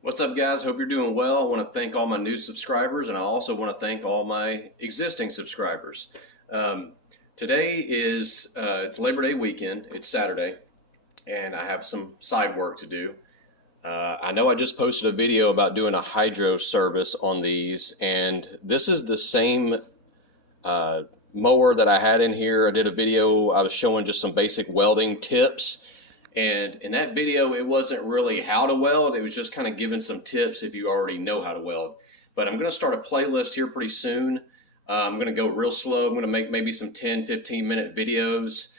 What's up, guys? Hope you're doing well. I want to thank all my new subscribers, and I also want to thank all my existing subscribers. Um, Today is it's Labor Day weekend. It's Saturday, and I have some side work to do. I know I just posted a video about doing a hydro service on these, and this is the same mower that I had in here. I did a video. I was showing just some basic welding tips. And in that video, it wasn't really how to weld. It was just kind of giving some tips if you already know how to weld. But I'm going to start a playlist here pretty soon. I'm going to go real slow. I'm going to make maybe some 10-15 minute videos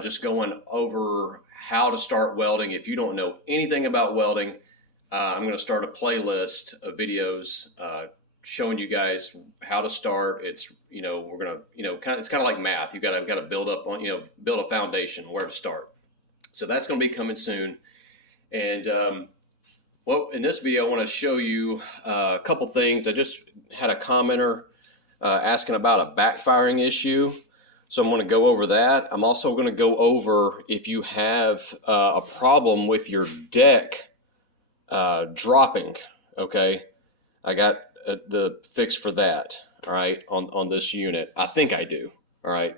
just going over how to start welding. If you don't know anything about welding, I'm going to start a playlist of videos showing you guys how to start. It's, we're going to, it's kind of like math. You've got to build up on, build a foundation where to start. So that's going to be coming soon. And well, in this video, I want to show you a couple things. I just had a commenter asking about a backfiring issue. So I'm going to go over that. I'm also going to go over if you have a problem with your deck dropping. Okay. I got the fix for that. All right. On this unit. I think I do. All right.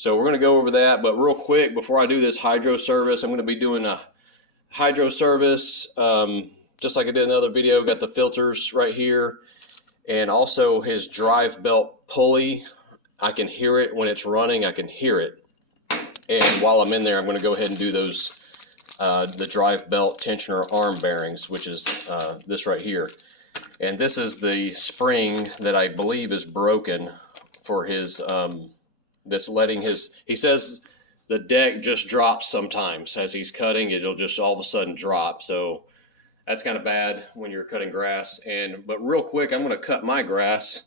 So we're going to go over that, but real quick, before I do this hydro service, I'm going to be doing a hydro service, just like I did in the other video. Got the filters right here, and also his drive belt pulley. I can hear it when it's running. I can hear it. And while I'm in there, I'm going to go ahead and do those, the drive belt tensioner arm bearings, which is this right here. And this is the spring that I believe is broken for his... that's letting he says the deck just drops sometimes as he's cutting. It'll just all of a sudden drop. So that's kind of bad when you're cutting grass. But real quick, I'm going to cut my grass.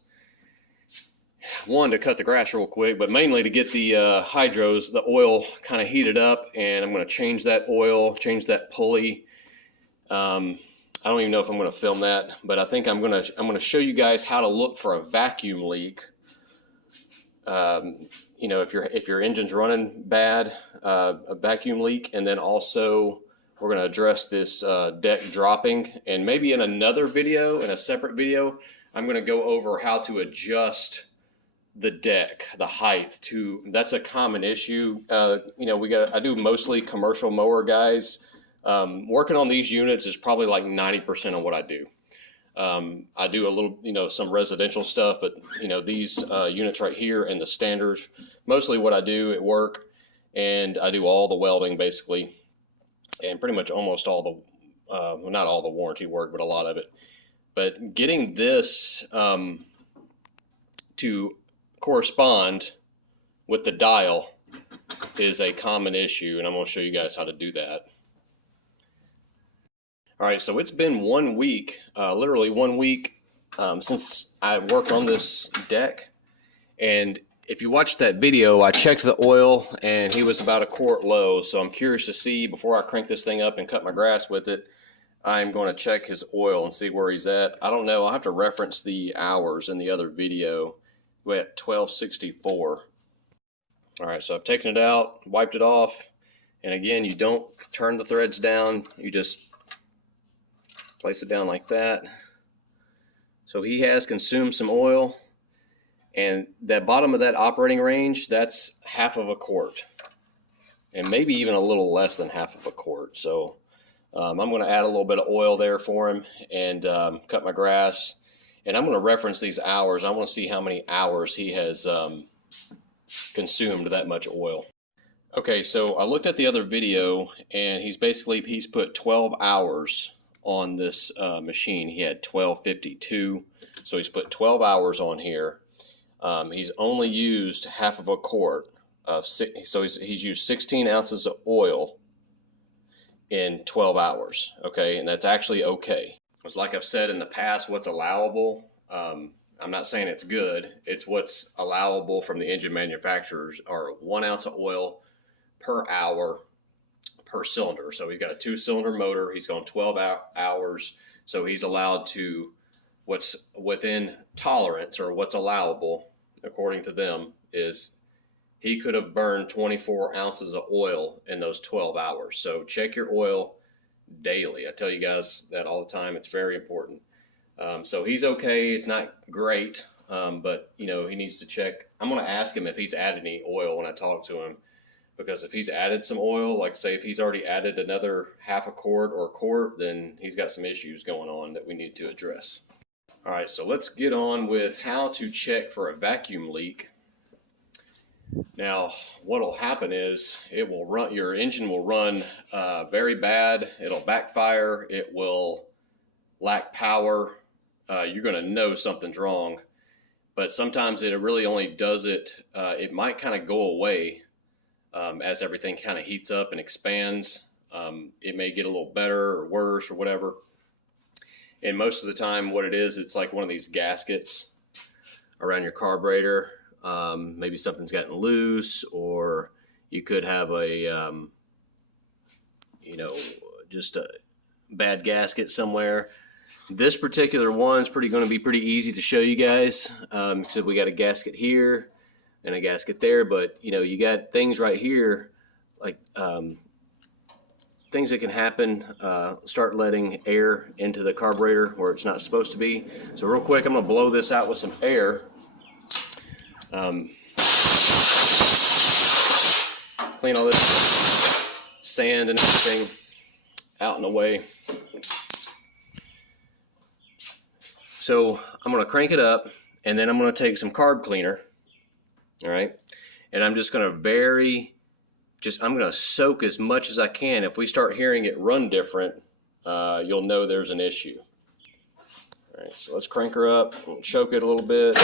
One, to cut the grass real quick, but mainly to get the hydros, the oil kind of heated up, and I'm going to change that oil, change that pulley. I don't even know if I'm going to film that, but I think I'm going to show you guys how to look for a vacuum leak. If your engine's running bad, a vacuum leak, and then also we're going to address this deck dropping. And maybe in another video, in a separate video, I'm going to go over how to adjust the deck, the height to. That's a common issue. I do mostly commercial mower guys. Working on these units is probably like 90% of what I do. I do a little, some residential stuff, but these units right here and the standards, mostly what I do at work, and I do all the welding basically, and pretty much almost all the, well, not all the warranty work, but a lot of it. But getting this to correspond with the dial is a common issue, and I'm going to show you guys how to do that. All right, so it's been 1 week, literally 1 week since I worked on this deck. And if you watched that video, I checked the oil and he was about a quart low. So I'm curious to see, before I crank this thing up and cut my grass with it, I'm going to check his oil and see where he's at. I don't know. I'll have to reference the hours in the other video. We're at 1264. All right, so I've taken it out, wiped it off. And again, you don't turn the threads down. You just place it down like that. So he has consumed some oil, and that bottom of that operating range, that's half of a quart, and maybe even a little less than half of a quart. So I'm going to add a little bit of oil there for him and cut my grass. And I'm going to reference these hours. I want to see how many hours he has consumed that much oil. Okay, so I looked at the other video, and he's put 12 hours on this machine. He had 1252, so he's put 12 hours on here. He's only used half of a quart of so he's used 16 ounces of oil in 12 hours. Okay, and that's actually okay. It's like I've said in the past, what's allowable. I'm not saying it's good. It's what's allowable from the engine manufacturers are 1 ounce of oil per hour per cylinder. So he's got a 2-cylinder motor. He's gone 12 hours. So he's allowed to, what's within tolerance or what's allowable, according to them, is he could have burned 24 ounces of oil in those 12 hours. So check your oil. daily. I tell you guys that all the time. It's very important. So he's okay. It's not great, but you know, he needs to check. I'm going to ask him if he's added any oil when I talk to him, because if he's added some oil, like say if he's already added another half a quart or a quart, then he's got some issues going on that we need to address. All right, so let's get on with how to check for a vacuum leak. Now, what'll happen is your engine will run very bad. It'll backfire. It will lack power. You're going to know something's wrong, but sometimes it really only does it. It might kind of go away as everything kind of heats up and expands. It may get a little better or worse or whatever. And most of the time what it is, it's like one of these gaskets around your carburetor. Maybe something's gotten loose, or you could have a, just a bad gasket somewhere. This particular one's going to be pretty easy to show you guys. So we got a gasket here and a gasket there, but you got things right here, like things that can happen. Start letting air into the carburetor where it's not supposed to be. So real quick, I'm going to blow this out with some air. Clean all this sand and everything out and away. So I'm going to crank it up, and then I'm going to take some carb cleaner. All right, and I'm just going to I'm going to soak as much as I can. If we start hearing it run different, you'll know there's an issue. All right, so let's crank her up and choke it a little bit.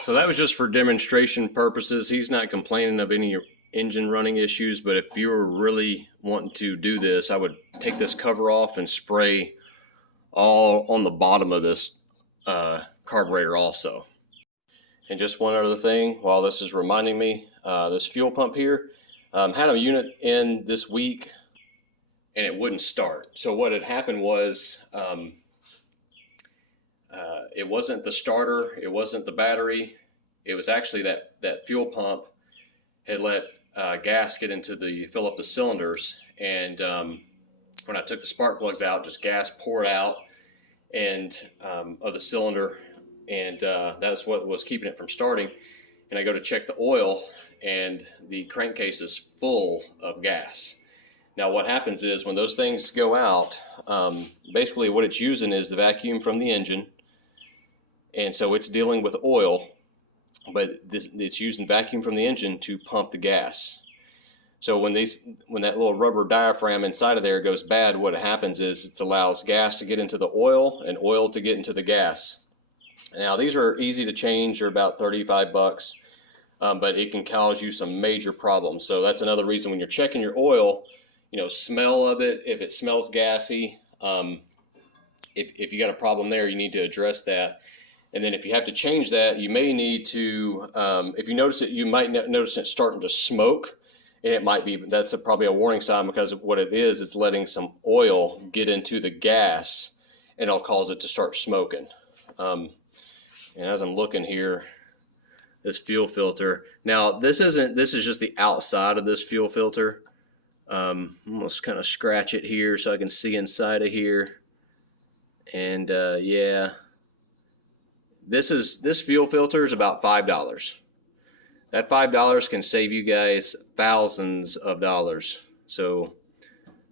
So that was just for demonstration purposes. He's not complaining of any engine running issues, but if you were really wanting to do this, I would take this cover off and spray all on the bottom of this carburetor also. And just one other thing while this is reminding me, this fuel pump here, had a unit in this week and it wouldn't start. So what had happened was, it wasn't the starter, it wasn't the battery, it was actually that fuel pump had let gas get into fill up the cylinders, and when I took the spark plugs out, just gas poured out of the cylinder, and that's what was keeping it from starting. And I go to check the oil, and the crankcase is full of gas. Now what happens is when those things go out, basically what it's using is the vacuum from the engine. And so it's dealing with oil, but it's using vacuum from the engine to pump the gas. So when that little rubber diaphragm inside of there goes bad, what happens is it allows gas to get into the oil and oil to get into the gas. Now these are easy to change. They're about 35 bucks, but it can cause you some major problems. So that's another reason when you're checking your oil, smell of it. If it smells gassy, if you got a problem there, you need to address that. And then if you have to change that, you may need to, if you notice it, you might notice it starting to smoke. And it might be, that's probably a warning sign, because of what it is, it's letting some oil get into the gas and it'll cause it to start smoking. And as I'm looking here, this fuel filter. Now this is just the outside of this fuel filter. I'm gonna kind of scratch it here so I can see inside of here. And yeah. This fuel filter is about $5. That $5 can save you guys thousands of dollars. So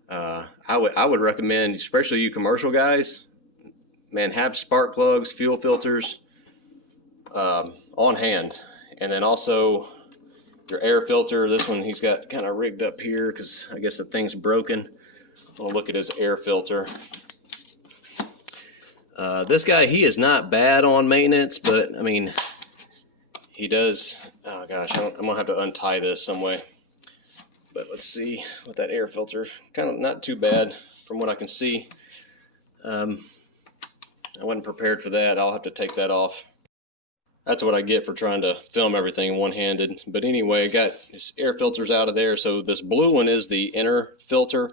I would recommend, especially you commercial guys, man, have spark plugs, fuel filters on hand. And then also your air filter. This one he's got kind of rigged up here because I guess the thing's broken. We'll look at his air filter. This guy, he is not bad on maintenance, but I mean, he does, oh gosh, I'm gonna have to untie this some way. But let's see with that air filter. Kind of not too bad from what I can see. I wasn't prepared for that. I'll have to take that off. That's what I get for trying to film everything one-handed. But anyway, I got this air filters out of there. So this blue one is the inner filter,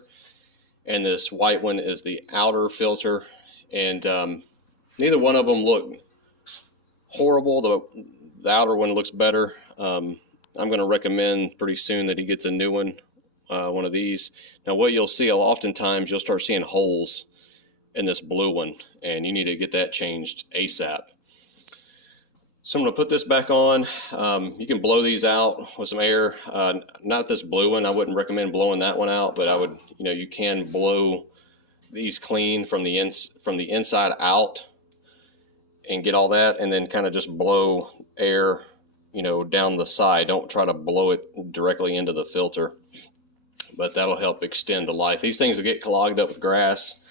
and this white one is the outer filter. And neither one of them look horrible. The outer one looks better. I'm going to recommend pretty soon that he gets a new one of these. Now what you'll see, oftentimes you'll start seeing holes in this blue one, and you need to get that changed ASAP. So I'm going to put this back on. You can blow these out with some air. Not this blue one. I wouldn't recommend blowing that one out, but I would, you can blow these clean from the inside out and get all that, and then kind of just blow air, down the side. Don't try to blow it directly into the filter, but that'll help extend the life. These things will get clogged up with grass,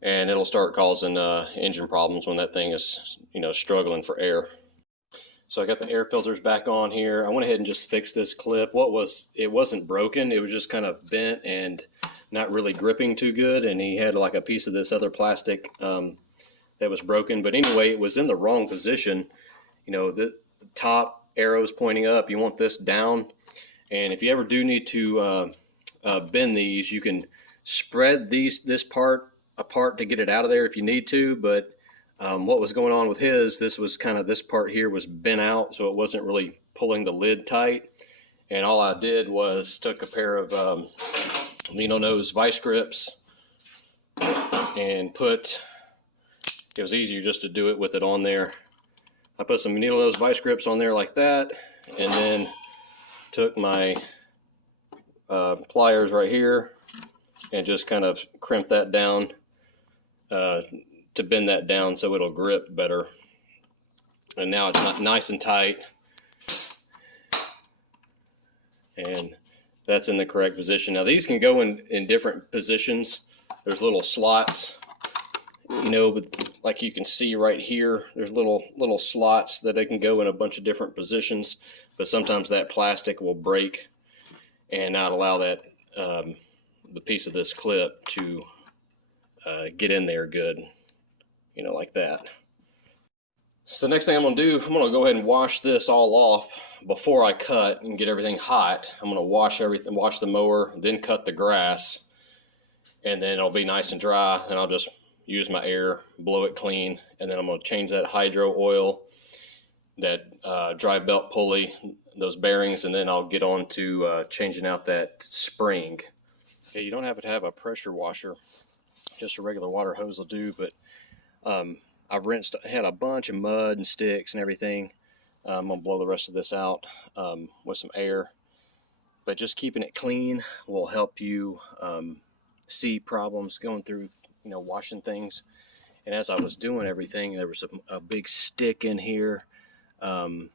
and it'll start causing engine problems when that thing is, struggling for air. So I got the air filters back on here. I went ahead and just fixed this clip. It wasn't broken. It was just kind of bent and not really gripping too good. And he had like a piece of this other plastic that was broken. But anyway, it was in the wrong position. The top arrow's pointing up. You want this down. And if you ever do need to bend these, you can spread this part apart to get it out of there if you need to. But what was going on with this part here was bent out, so it wasn't really pulling the lid tight. And all I did was took a pair of Lino nose vice grips and it was easier just to do it with it on there. I put some needle nose vice grips on there like that, and then took my pliers right here and just kind of crimped that down to bend that down so it'll grip better. And now it's not nice and tight, and that's in the correct position. Now these can go in different positions. There's little slots, but like you can see right here, there's little slots that they can go in a bunch of different positions, but sometimes that plastic will break and not allow that the piece of this clip to get in there good, like that. So next thing I'm going to do, I'm going to go ahead and wash this all off before I cut and get everything hot. I'm going to wash the mower, then cut the grass, and then it'll be nice and dry, and I'll just use my air, blow it clean, and then I'm going to change that hydro oil, that drive belt pulley, those bearings, and then I'll get on to changing out that spring. Okay, you don't have to have a pressure washer, just a regular water hose will do, but I've had a bunch of mud and sticks and everything. I'm going to blow the rest of this out with some air, but just keeping it clean will help you see problems going through, washing things. And as I was doing everything, there was a big stick in here, finding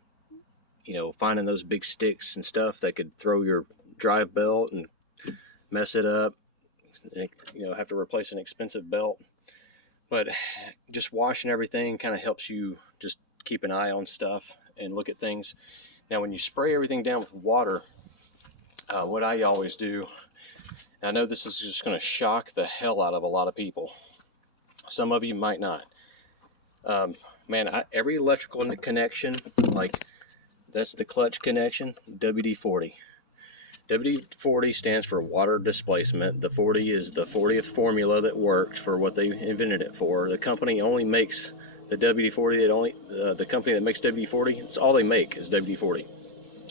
those big sticks and stuff that could throw your drive belt and mess it up, have to replace an expensive belt. But just washing everything kind of helps you just keep an eye on stuff and look at things. Now when you spray everything down with water, what I always do, I know this is just going to shock the hell out of a lot of people. Some of you might not. Every electrical connection, like that's the clutch connection, WD-40. WD-40 stands for water displacement. The 40 is the 40th formula that worked for what they invented it for. The company only makes the WD-40. The company that makes WD-40, it's all they make is WD-40.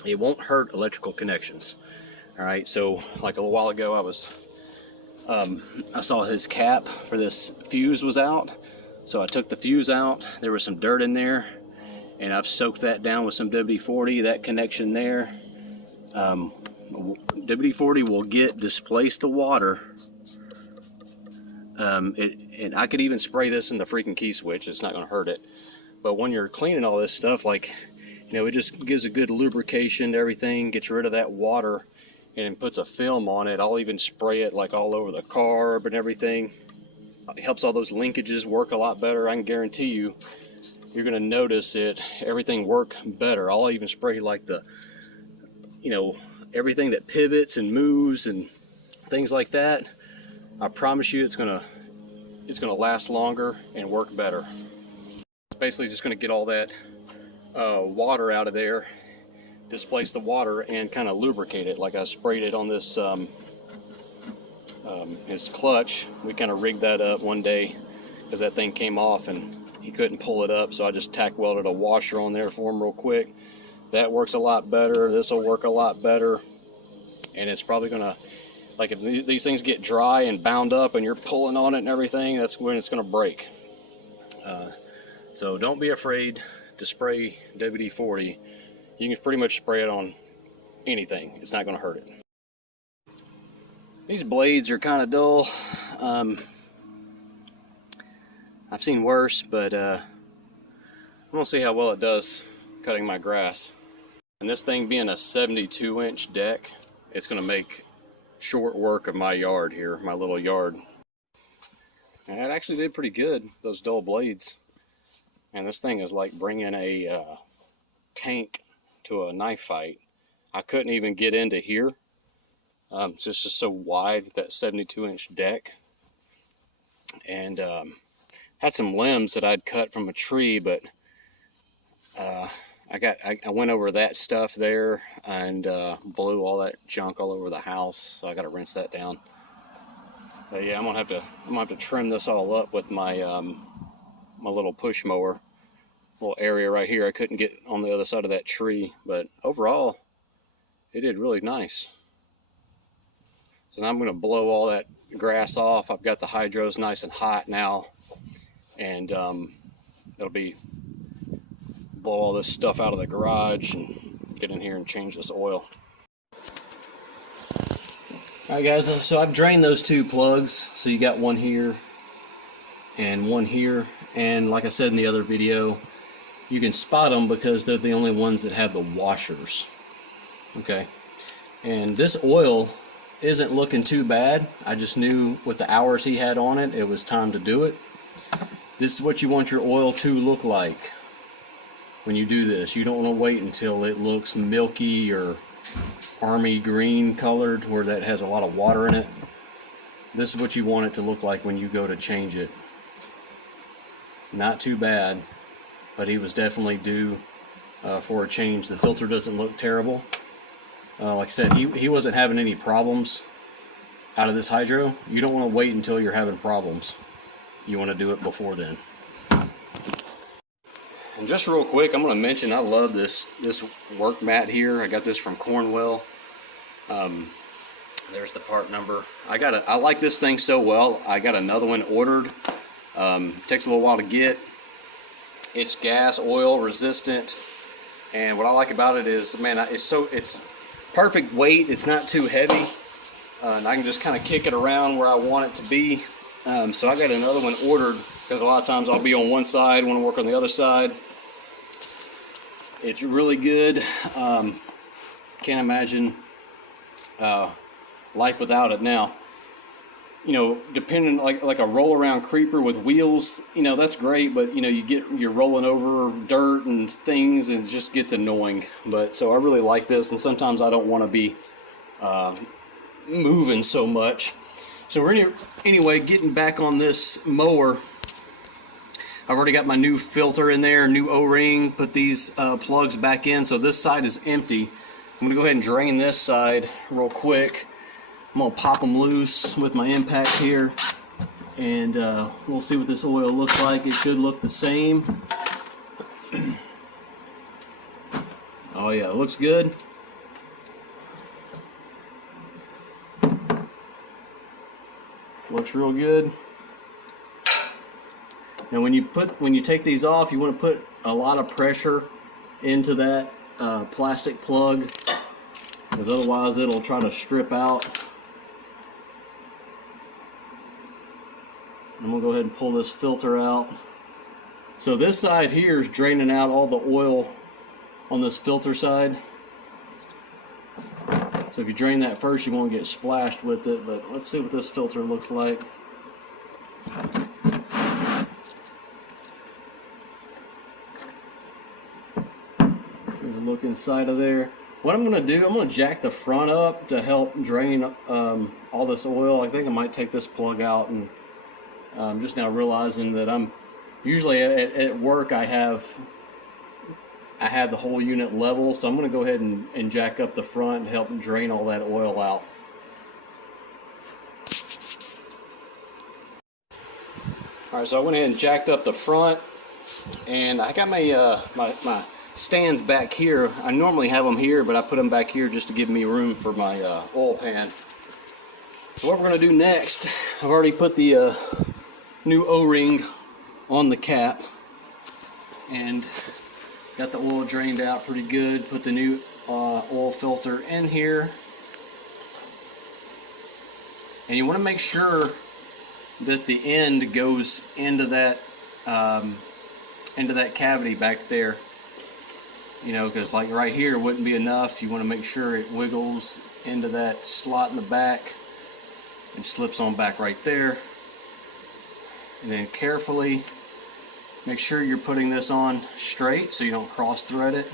It won't hurt electrical connections. All right, so like a little while ago, I saw his cap for this fuse was out, so I took the fuse out. There was some dirt in there, and I've soaked that down with some WD-40. That connection there. WD-40 will displace the water, and I could even spray this in the freaking key switch. It's not going to hurt it. But when you're cleaning all this stuff, like, it just gives a good lubrication to everything, gets rid of that water, and puts a film on it. I'll even spray it like all over the carb and everything. It helps all those linkages work a lot better. I can guarantee you, you're going to notice everything work better. I'll even spray like the, everything that pivots and moves and things like that, I promise you it's gonna last longer and work better. It's basically just gonna get all that water out of there, displace the water, and kind of lubricate it. Like I sprayed it on this his clutch. We kind of rigged that up one day because that thing came off and he couldn't pull it up, so I just tack welded a washer on there for him real quick. That works a lot better. This will work a lot better, and it's probably gonna, like, if these things get dry and bound up and you're pulling on it and everything, that's when it's gonna break. So don't be afraid to spray WD-40. You can pretty much spray it on anything. It's not gonna hurt it. These blades are kind of dull. I've seen worse, but I'm gonna see how well it does cutting my grass. And this thing being a 72-inch deck, it's gonna make short work of my yard here, my little yard. And it actually did pretty good, those dull blades. And this thing is like bringing a tank to a knife fight. I couldn't even get into here. It's just so wide, that 72-inch deck. And had some limbs that I'd cut from a tree, but I went over that stuff there and blew all that junk all over the house, so I got to rinse that down. But yeah, I'm gonna have to trim this all up with my my little push mower. Little area right here I couldn't get on the other side of that tree, but overall it did really nice. So now I'm going to blow all that grass off. I've got the hydros nice and hot now, and it'll be blow all this stuff out of the garage and get in here and change this oil. Alright guys, so I've drained those two plugs. So you got one here and one here, and like I said in the other video, you can spot them because they're the only ones that have the washers. Okay, and this oil isn't looking too bad. I just knew with the hours he had on it, it was time to do it. This is what you want your oil to look like when you do this. You don't want to wait until it looks milky or army green colored, where that has a lot of water in it. This is what you want it to look like when you go to change it. It's not too bad, but he was definitely due for a change. The filter doesn't look terrible. Like I said, he wasn't having any problems out of this hydro. You don't want to wait until you're having problems. You want to do it before then. And just real quick, I'm going to mention I love this work mat here. I got this from Cornwell. There's the part number. I like this thing so well. I got another one ordered. Takes a little while to get. It's gas, oil resistant, and what I like about it is, man, it's perfect weight. It's not too heavy, and I can just kind of kick it around where I want it to be. So I got another one ordered because a lot of times I'll be on one side, want to work on the other side. It's really good. Can't imagine life without it. Now, you know, depending, like a roll around creeper with wheels, you know, that's great, but you know, you're rolling over dirt and things and it just gets annoying. But so I really like this, and sometimes I don't want to be moving so much. So we're anyway getting back on this mower. I've already got my new filter in there, new O-ring, put these plugs back in, so this side is empty. I'm gonna go ahead and drain this side real quick. I'm gonna pop them loose with my impact here, and we'll see what this oil looks like. It should look the same. Oh yeah, it looks good. Looks real good. Now when you take these off, you want to put a lot of pressure into that plastic plug, because otherwise it'll try to strip out. I'm going to go ahead and pull this filter out. So this side here is draining out all the oil on this filter side. So if you drain that first, you won't get splashed with it, but let's see what this filter looks like. Here's a look inside of there. what I'm going to do, I'm going to jack the front up to help drain all this oil. I think I might take this plug out, and just now realizing that I'm usually at work I have the whole unit level, so I'm going to go ahead and jack up the front and help drain all that oil out. Alright, so I went ahead and jacked up the front, and I got my my stands back here. I normally have them here, but I put them back here just to give me room for my oil pan. So what we're going to do next, I've already put the new O-ring on the cap and got the oil drained out pretty good. Put the new oil filter in here, and you want to make sure that the end goes into that cavity back there, you know, because like right here wouldn't be enough. You want to make sure it wiggles into that slot in the back and slips on back right there. And then carefully make sure you're putting this on straight so you don't cross thread it.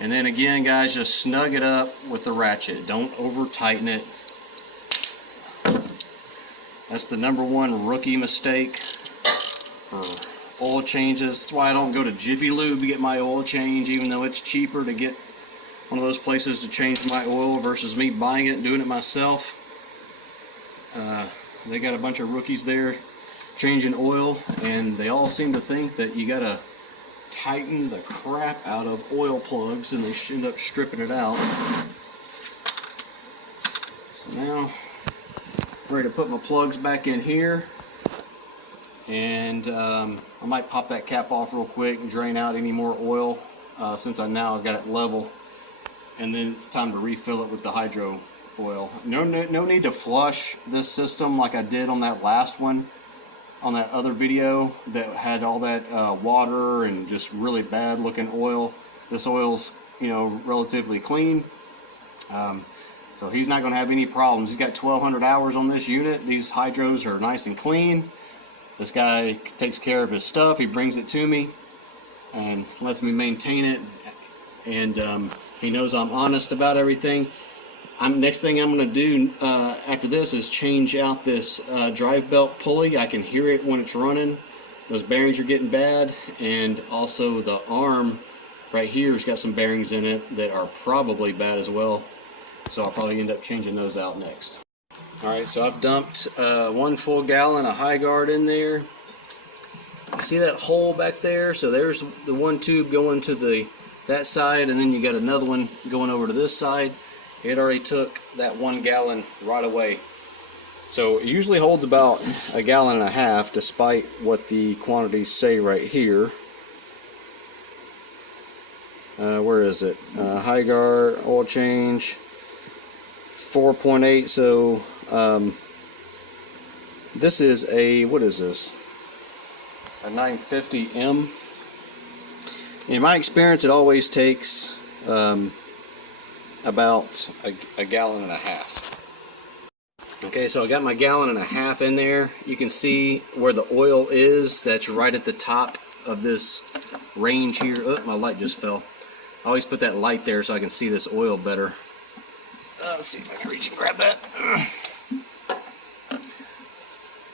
And then again, guys, just snug it up with the ratchet. Don't over tighten it. That's the #1 rookie mistake for oil changes. That's why I don't go to Jiffy Lube to get my oil change, even though it's cheaper to get one of those places to change my oil versus me buying it and doing it myself. They got a bunch of rookies there changing oil, and they all seem to think that you gotta tighten the crap out of oil plugs, and they end up stripping it out. So now I'm ready to put my plugs back in here, and I might pop that cap off real quick and drain out any more oil since I've got it level, and then it's time to refill it with the hydro oil. No need to flush this system like I did on that last one, on that other video that had all that water and just really bad looking oil. This oil's, you know, relatively clean, so he's not going to have any problems. He's got 1,200 hours on this unit. These hydros are nice and clean. This guy takes care of his stuff. He brings it to me and lets me maintain it, and he knows I'm honest about everything. Next thing I'm going to do after this is change out this drive belt pulley. I can hear it when it's running. Those bearings are getting bad, and also the arm right here has got some bearings in it that are probably bad as well. So I'll probably end up changing those out next. Alright, so I've dumped 1 full gallon of High Guard in there. You see that hole back there? So there's the one tube going to that side, and then you got another one going over to this side. It already took that 1 gallon right away. So it usually holds about 1.5 gallons despite what the quantities say right here. Where is it? High Guard oil change 4.8. So this is a, what is this? A 950M. In my experience, it always takes about a gallon and a half. Okay, so I got my 1.5 gallons in there. You can see where the oil is. That's right at the top of this range here. Oh, my light just fell. I always put that light there so I can see this oil better. Let's see if I can reach and grab that.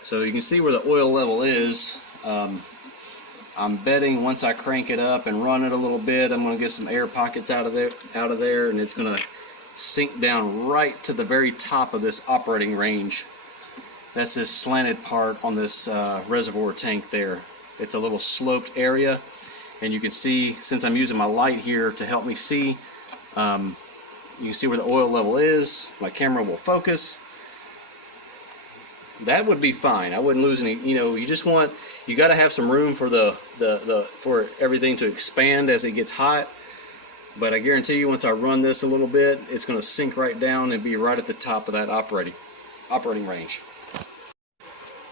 So you can see where the oil level is. I'm betting once I crank it up and run it a little bit, I'm going to get some air pockets out of there, and it's going to sink down right to the very top of this operating range. That's this slanted part on this reservoir tank there. It's a little sloped area, and you can see, since I'm using my light here to help me see, you can see where the oil level is. My camera will focus. That would be fine. I wouldn't lose any. You know, you got to have some room for for everything to expand as it gets hot. But I guarantee you, once I run this a little bit, it's going to sink right down and be right at the top of that operating range.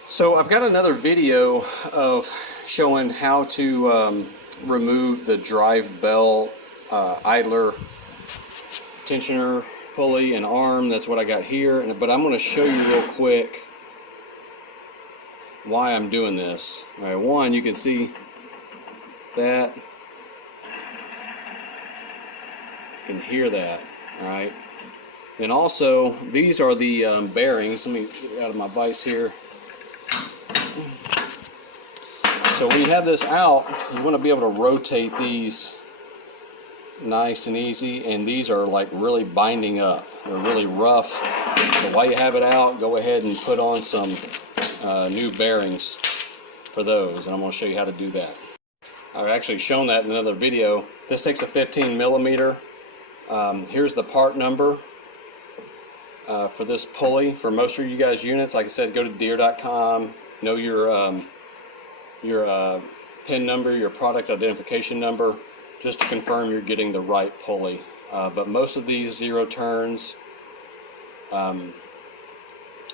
So I've got another video of showing how to remove the drive belt, idler, tensioner, pulley, and arm. That's what I got here. But I'm going to show you real quick why I'm doing this. All right, one, you can see that can hear that. All right. Then also, these are the bearings. Let me get it out of my vise here. So when you have this out, you want to be able to rotate these nice and easy, and these are like really binding up. They're really rough. So while you have it out, go ahead and put on some new bearings for those, and I'm going to show you how to do that. I've actually shown that in another video. This takes a 15 millimeter. Here's the part number for this pulley. For most of you guys' units, like I said, go to Deere.com, know your PIN number, your product identification number, just to confirm you're getting the right pulley. But most of these zero turns are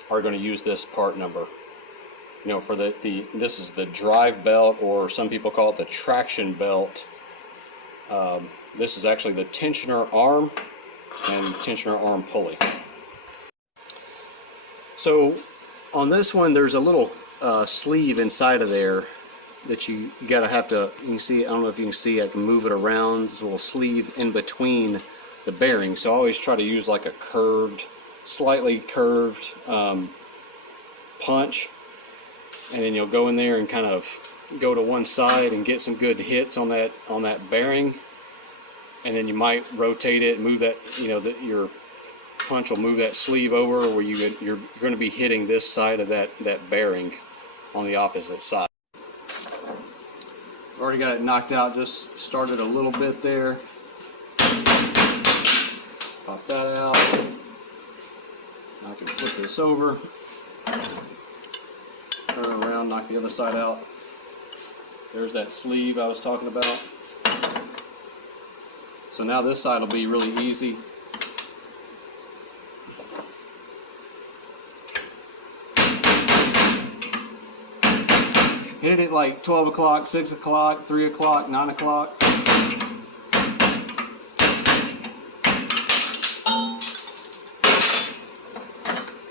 going to use this part number. You know, for this is the drive belt, or some people call it the traction belt. This is actually the tensioner arm and tensioner arm pulley. So on this one, there's a little sleeve inside of there that you gotta have to, you can see, I don't know if you can see, I can move it around. There's a little sleeve in between the bearings. So I always try to use like a curved, slightly curved punch, and then you'll go in there and kind of go to one side and get some good hits on that bearing, and then you might rotate it, move that, you know, that your punch will move that sleeve over where you're going to be hitting this side of that bearing on the opposite side. Already got it knocked out, just started a little bit there. Pop that out. Now I can flip this over, turn around, knock the other side out. There's that sleeve I was talking about. So now this side will be really easy. Hit it like 12 o'clock, 6 o'clock, 3 o'clock, 9 o'clock.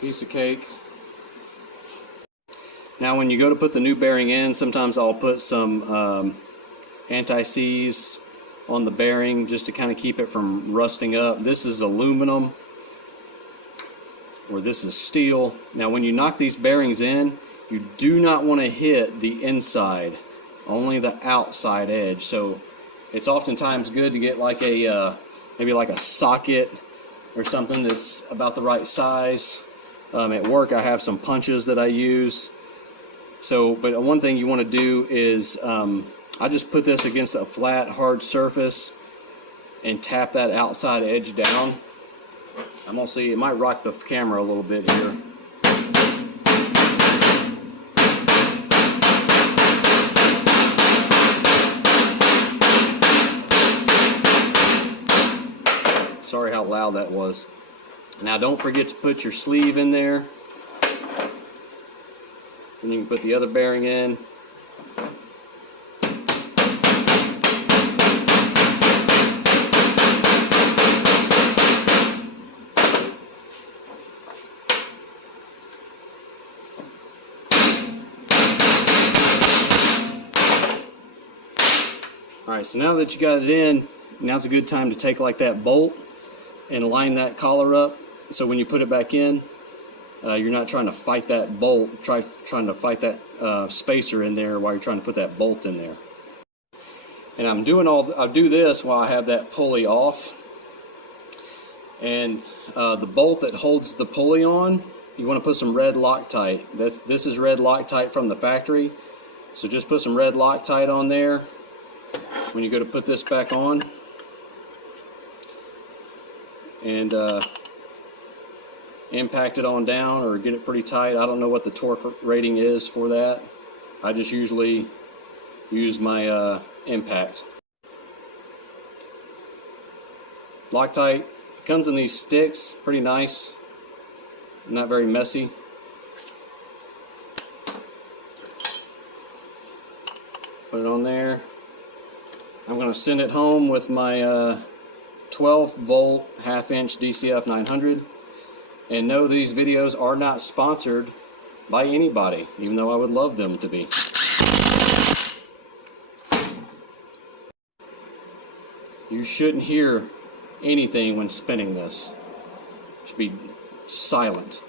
Piece of cake. Now when you go to put the new bearing in, sometimes I'll put some anti-seize on the bearing just to kind of keep it from rusting up. This is aluminum, or this is steel. Now when you knock these bearings in, you do not want to hit the inside, only the outside edge. So it's oftentimes good to get like a maybe like a socket or something that's about the right size. At work I have some punches that I use. So, but one thing you want to do is I just put this against a flat, hard surface and tap that outside edge down. I'm gonna see, it might rock the camera a little bit here. Sorry how loud that was. Now don't forget to put your sleeve in there. And you can put the other bearing in. Alright, so now that you got it in, now's a good time to take like that bolt and line that collar up, so when you put it back in, you're not trying to fight that bolt, trying to fight that spacer in there while you're trying to put that bolt in there. And I do this while I have that pulley off. And the bolt that holds the pulley on, you want to put some red Loctite. This is red Loctite from the factory, so just put some red Loctite on there when you go to put this back on. And impact it on down, or get it pretty tight. I don't know what the torque rating is for that. I just usually use my impact. Loctite comes in these sticks, pretty nice, not very messy. Put it on there. I'm going to send it home with my 12 volt half-inch DCF 900. And no, these videos are not sponsored by anybody, even though I would love them to be. You shouldn't hear anything when spinning this. It should be silent.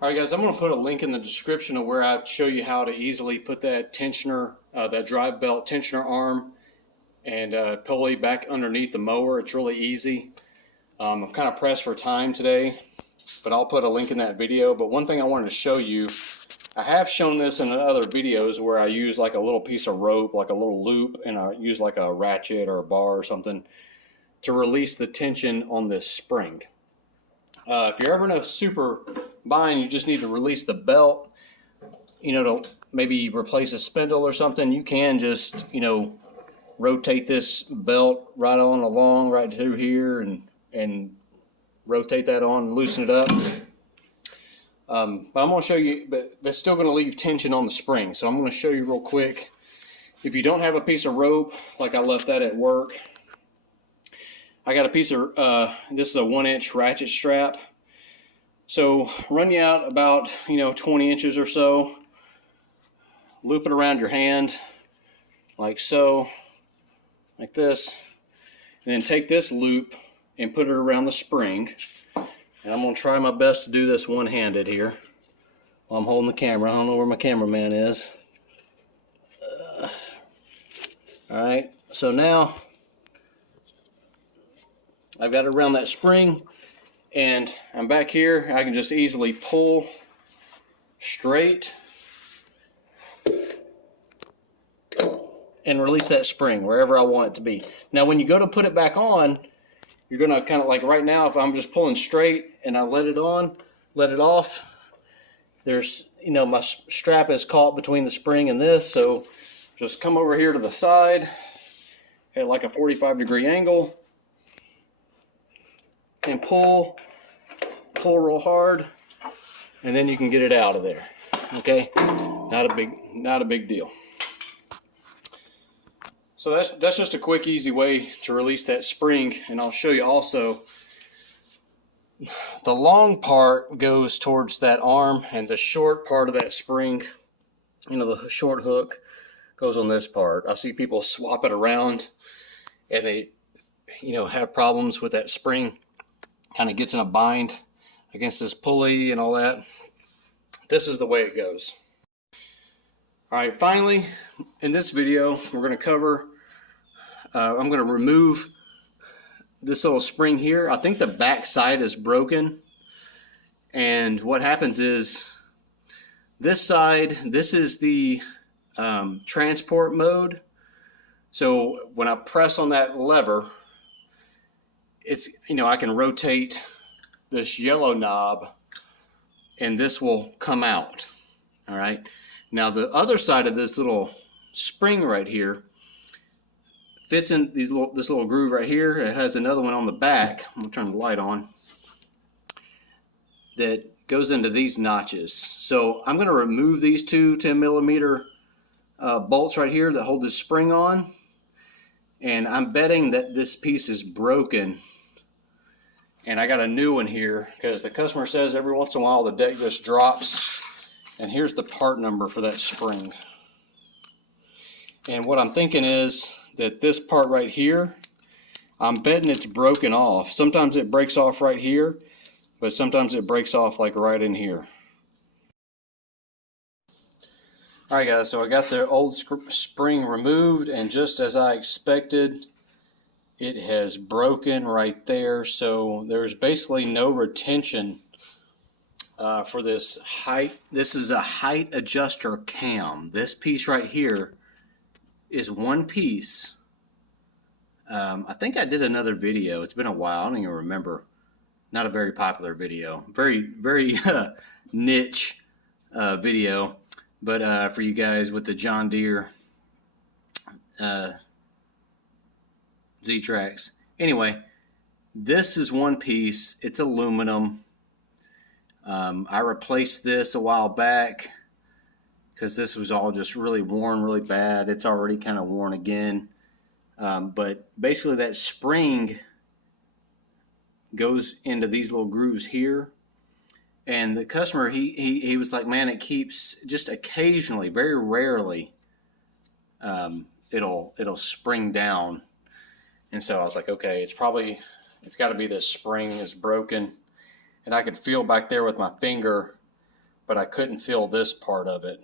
All right, guys, I'm going to put a link in the description of where I show you how to easily put that tensioner, that drive belt tensioner arm and pulley back underneath the mower. It's really easy. I'm kind of pressed for time today, but I'll put a link in that video. But one thing I wanted to show you, I have shown this in other videos where I use like a little piece of rope, like a little loop, and I use like a ratchet or a bar or something to release the tension on this spring. If you're ever in a super bind, you just need to release the belt, you know, to maybe replace a spindle or something, you can just, you know, rotate this belt right on along right through here and rotate that on and loosen it up. But I'm going to show you, but that's still going to leave tension on the spring. So I'm going to show you real quick. If you don't have a piece of rope, like I left that at work, I got a piece of, this is a 1-inch ratchet strap. So run you out about, 20 inches or so. Loop it around your hand, like so, like this. And then take this loop and put it around the spring. And I'm going to try my best to do this one-handed here while I'm holding the camera. I don't know where my cameraman is. Alright, so now I've got it around that spring, and I'm back here. I can just easily pull straight and release that spring wherever I want it to be. Now when you go to put it back on, you're going to kind of like right now, if I'm just pulling straight and I let it on, let it off, there's, my strap is caught between the spring and this, so just come over here to the side at like a 45-degree angle and pull real hard, and then you can get it out of there. Okay, not a big deal. So that's just a quick, easy way to release that spring, and I'll show you also. The long part goes towards that arm, and the short part of that spring, the short hook, goes on this part. I see people swap it around, and they, have problems with that spring. Kind of gets in a bind against this pulley and all that. This is the way it goes. All right, finally, in this video, we're going to cover, I'm going to remove this little spring here. I think the back side is broken. And what happens is, this side, this is the transport mode. So when I press on that lever, it's, I can rotate this yellow knob and this will come out. All right. Now the other side of this little spring right here fits in this little groove right here. It has another one on the back. I'm gonna turn the light on. That goes into these notches. So I'm gonna remove these two 10mm bolts right here that hold this spring on. And I'm betting that this piece is broken. And I got a new one here because the customer says every once in a while the deck just drops. And here's the part number for that spring. And what I'm thinking is that this part right here, I'm betting it's broken off. Sometimes it breaks off right here, but sometimes it breaks off like right in here. Alright guys, so I got the old spring removed, and just as I expected, it has broken right there. So there's basically no retention for this height. This is a height adjuster cam. This piece right here is one piece. I think I did another video. It's been a while. I don't even remember. Not a very popular video. Very niche video. But for you guys with the John Deere Z-Traks. Anyway, this is one piece. It's aluminum. I replaced this a while back because this was all just really worn really bad. It's already kind of worn again. But basically that spring goes into these little grooves here. And the customer, he was like, man, it keeps just occasionally, very rarely, it'll spring down. And so I was like, okay, it's got to be this spring is broken. And I could feel back there with my finger, but I couldn't feel this part of it.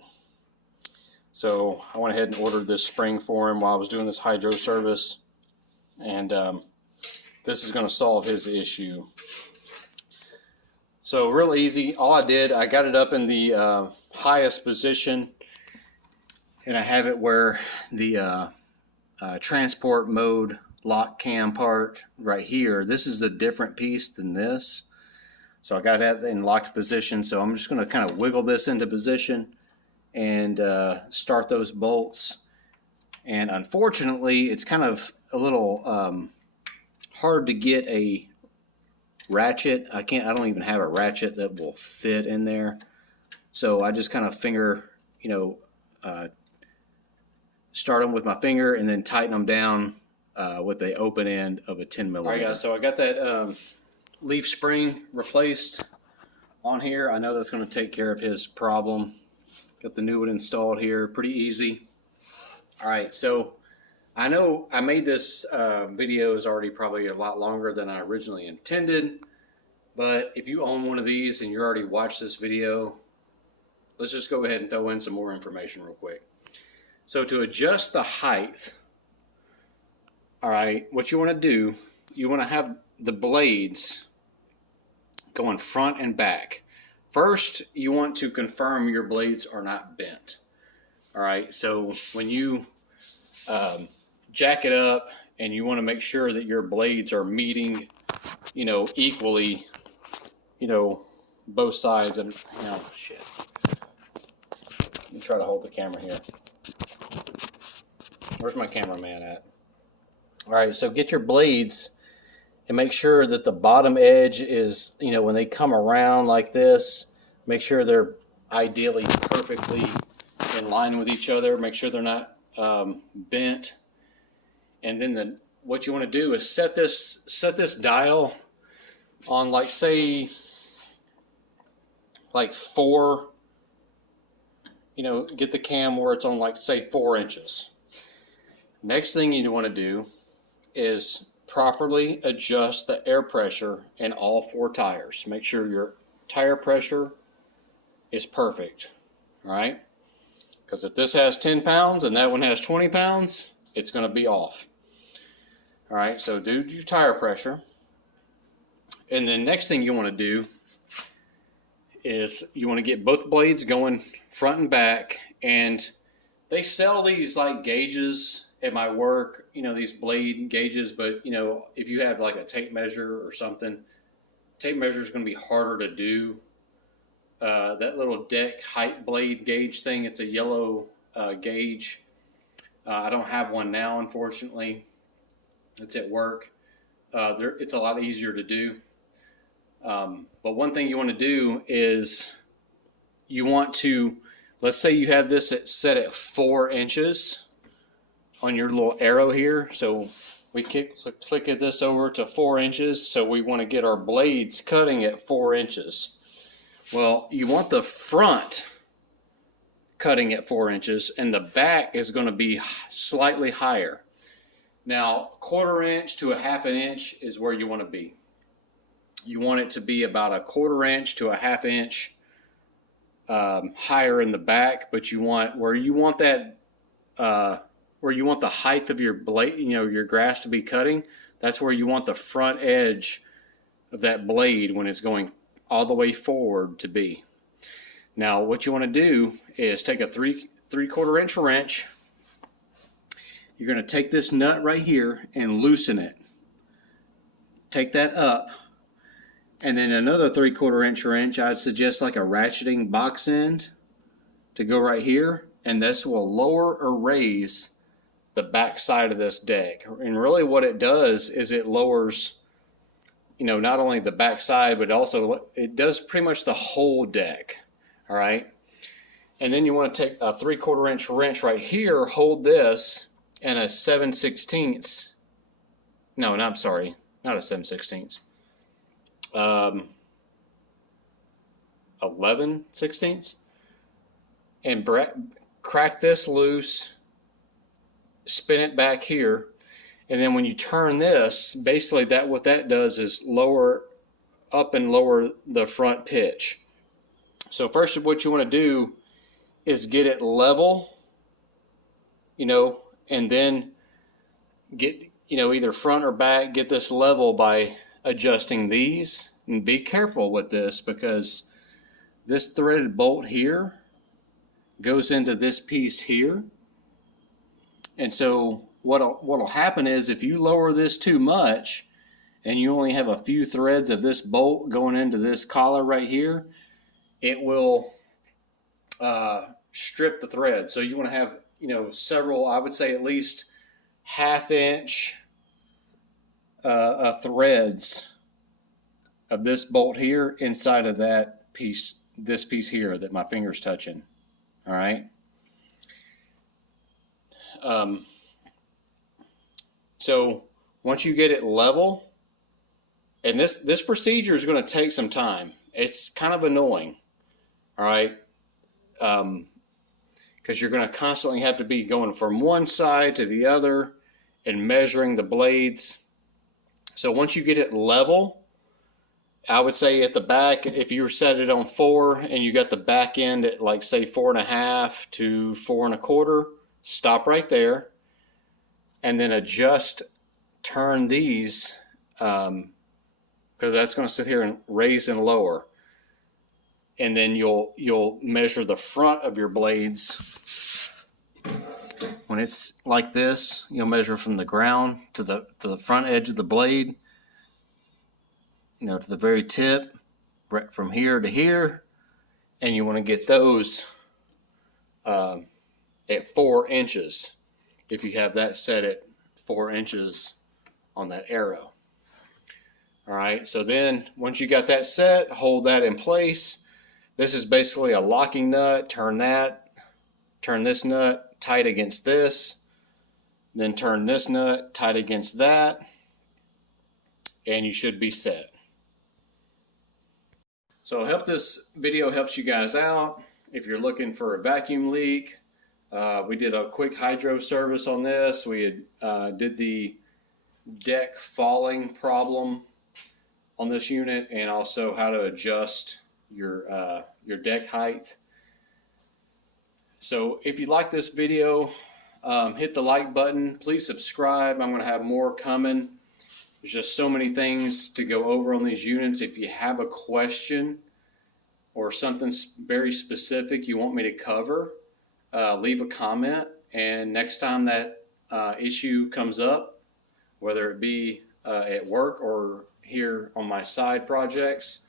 So I went ahead and ordered this spring for him while I was doing this hydro service. And this is going to solve his issue. So real easy. All I did, I got it up in the highest position, and I have it where the transport mode lock cam part right here, this is a different piece than this. So I got that in locked position. So I'm just going to kind of wiggle this into position and start those bolts. And unfortunately, it's kind of a little hard to get a ratchet. I don't even have a ratchet that will fit in there. So I just kind of finger, start them with my finger and then tighten them down with the open end of a 10 millimeter. All right, guys, so I got that leaf spring replaced on here. I know that's going to take care of his problem. Got the new one installed here, pretty easy. All right, so I know I made this video is already probably a lot longer than I originally intended, but if you own one of these and you already watched this video, let's just go ahead and throw in some more information real quick. So to adjust the height, all right, what you want to do, you want to have the blades going front and back. First, you want to confirm your blades are not bent. All right, so when you jack it up and you want to make sure that your blades are meeting, equally, both sides. And shit. Let me try to hold the camera here. Where's my cameraman at? All right, so get your blades and make sure that the bottom edge is, when they come around like this, make sure they're ideally perfectly in line with each other. Make sure they're not bent. And then what you want to do is set this dial on, like, say, like 4. Get the cam where it's on, like, say 4 inches. Next thing you want to do is properly adjust the air pressure in all 4 tires. Make sure your tire pressure is perfect. All right. Because if this has 10 pounds and that one has 20 pounds, it's going to be off. All right, so do your tire pressure. And then next thing you want to do is you want to get both blades going front and back. And they sell these like gauges at my work, these blade gauges. But, if you have like a tape measure or something, tape measure is going to be harder to do. That little deck height blade gauge thing, it's a yellow gauge. I don't have one now, unfortunately. It's at work. It's a lot easier to do. But one thing you want to do is you want to, let's say you have this set at 4 inches on your little arrow here. So we click this over to 4 inches. So we want to get our blades cutting at 4 inches. Well, you want the front cutting at 4 inches and the back is going to be slightly higher. Now, 1/4 inch to a 1/2 inch is where you want to be. You want it to be about a 1/4 inch to a 1/2 inch higher in the back, but where you want the height of your blade, your grass to be cutting, that's where you want the front edge of that blade when it's going all the way forward to be. Now, what you want to do is take a 3/4 inch wrench. You're going to take this nut right here and loosen it. Take that up. And then another 3/4 inch wrench, I'd suggest like a ratcheting box end to go right here. And this will lower or raise the back side of this deck. And really what it does is it lowers, not only the back side, but also it does pretty much the whole deck. All right. And then you want to take a 3/4 inch wrench right here, hold this, and a 7/16. No, I'm sorry, not a 7/16. 11/16. And crack this loose, spin it back here, And then when you turn this, basically what that does is lower the front pitch. So first, what you want to do is get it level, and then get, either front or back, get this level by adjusting these. And be careful with this, because this threaded bolt here goes into this piece here. And so what'll happen is, if you lower this too much and you only have a few threads of this bolt going into this collar right here, it will strip the thread. So you want to have, several, I would say at least 1/2 inch threads of this bolt here inside of that piece, this piece here that my finger's touching. All right. So once you get it level, and this procedure is going to take some time. It's kind of annoying. All right. Because you're going to constantly have to be going from one side to the other and measuring the blades. So once you get it level, I would say at the back, if you set it on 4 and you got the back end at, like, say 4.5 to 4 1/4, stop right there, and then turn these, because that's going to sit here and raise and lower. And then you'll measure the front of your blades. When it's like this, you'll measure from the ground to the front edge of the blade, to the very tip, right from here to here, and you want to get those at 4 inches. If you have that set at 4 inches on that arrow. All right, so then once you got that set, hold that in place. This is basically a locking nut. Turn this nut tight against this, then turn this nut tight against that, and you should be set. So I hope this video helps you guys out. If you're looking for a vacuum leak, we did a quick hydro service on this. We did the deck falling problem on this unit, and also how to adjust your deck height. So if you like this video, hit the like button. Please subscribe. I'm going to have more coming. There's just so many things to go over on these units. If you have a question or something very specific you want me to cover, leave a comment, and next time that issue comes up, whether it be at work or here on my side projects,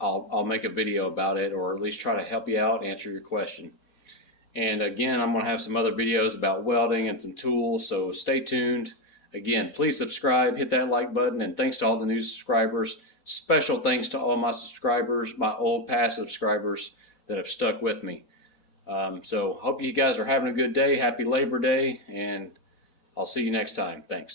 I'll make a video about it, or at least try to help you out, answer your question. And again, I'm going to have some other videos about welding and some tools, so stay tuned. Again, please subscribe, hit that like button, and thanks to all the new subscribers. Special thanks to all my subscribers, my old past subscribers that have stuck with me. So hope you guys are having a good day. Happy Labor Day, and I'll see you next time. Thanks.